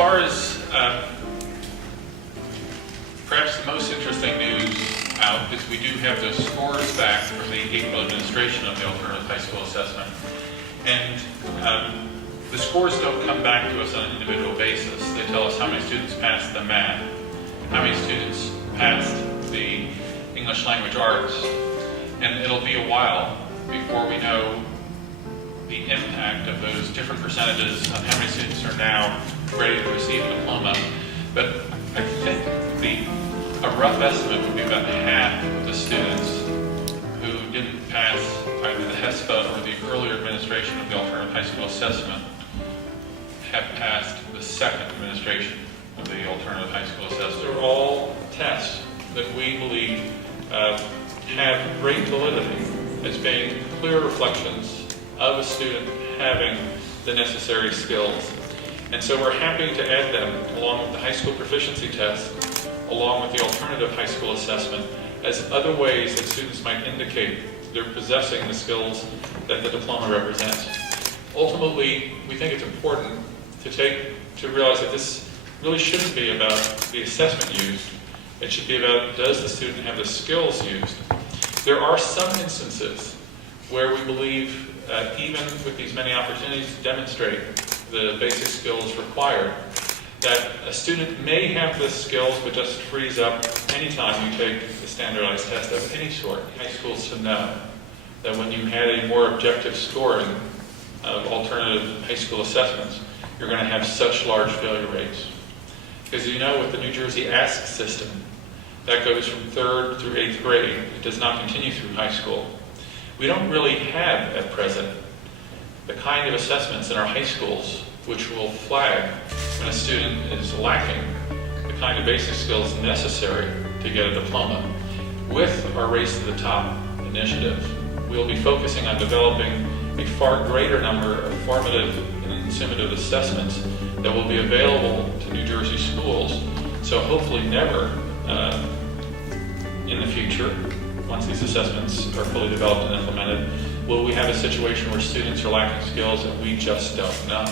far as perhaps the most interesting news out is we do have the scores back from the April administration of the Alternative High School Assessment. And the scores don't come back to us on an individual basis. They tell us how many students passed the math, how many students passed the English language arts, and it'll be a while before we know the impact of those different percentages on how many students are now ready to receive a diploma. But I think a rough estimate would be about half of the students who didn't pass either the HESPA or the earlier administration of the Alternative High School Assessment have passed the second administration of the Alternative High School Assessment. They're all tests that we believe have great validity as being clear reflections of a student having the necessary skills. And so we're happy to add them along with the high school proficiency test, along with the alternative high school assessment, as other ways that students might indicate they're possessing the skills that the diploma represents. Ultimately, we think it's important to realize that this really shouldn't be about the assessment used. It should be about, does the student have the skills used? There are some instances where we believe, even with these many opportunities to demonstrate the basic skills required, that a student may have the skills but just frees up anytime you take a standardized test of any sort. High schools should know that when you had a more objective scoring of alternative high school assessments, you're going to have such large failure rates. Because you know, with the New Jersey ASK system, that goes from 3rd through 8th grade. It does not continue through high school. We don't really have, at present, the kind of assessments in our high schools which will flag when a student is lacking the kind of basic skills necessary to get a diploma. With our Race to the Top initiative, we'll be focusing on developing a far greater number of formative and summative assessments that will be available to New Jersey schools. So hopefully never in the future, once these assessments are fully developed and implemented, will we have a situation where students are lacking skills that we just don't know.